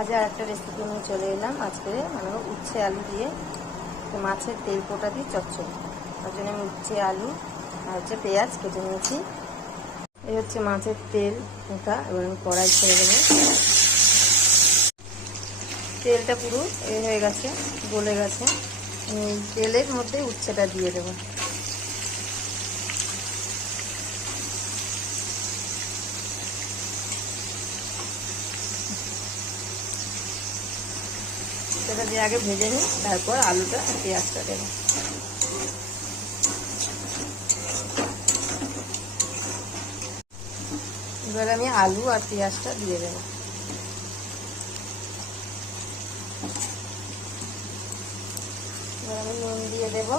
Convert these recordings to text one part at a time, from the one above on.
আজ আর একটা রেসিপি নিয়ে চলে এলাম। আজকে মানে উচ্ছে আলু দিয়ে মাছের তেল পোটা দিয়ে চচ্চড়ি। তার জন্য আমি উচ্ছে আলু আর হচ্ছে পেঁয়াজ কেটে নিয়েছি। এই হচ্ছে মাছের তেল পোটা। এবার আমি কড়াই ছেড়ে দেবো। তেলটা পুরো হয়ে গেছে, গলে গেছে। তেলের মধ্যে উচ্ছেটা দিয়ে দেবো। সেটা দিয়ে আগে ভেজে নিই, তারপর আলুটা আর পেঁয়াজটা দেবো। এবার আমি আলু আর পেঁয়াজটা দিয়ে দেবো। এবার আমি নুন দিয়ে দেবো।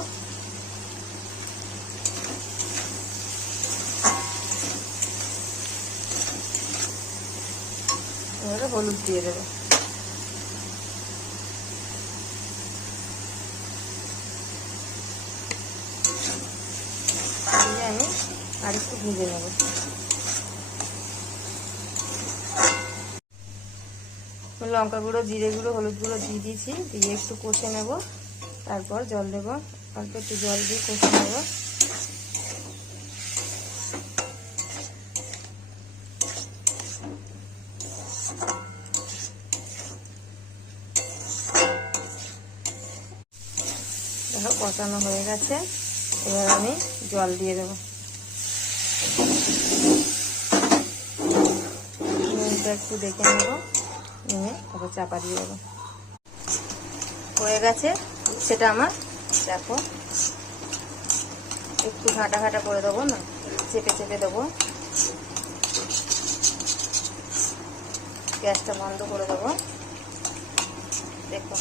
এবারে হলুদ দিয়ে দেবো। দিয়ে আমি আর একটু ভেজে নেব। লঙ্কা গুঁড়ো, জিরে গুঁড়ো, হলুদ গুঁড়ো দিয়ে দিয়েছি। দিয়ে একটু কষে নেব, তারপর জল দেব। অল্প একটু জল দিয়ে কষে নেব। দেখো কষানো হয়ে গেছে। এবার আমি জল দিয়ে দেবো। নুনটা একটু দেখে নেব, নিয়ে তারপর চাপা দিয়ে দেবো। হয়ে গেছে সেটা আমার। দেখো একটু ঘাটা ঘাটা করে দেবো, না চেপে চেপে দেবো। গ্যাসটা বন্ধ করে দেবো। দেখো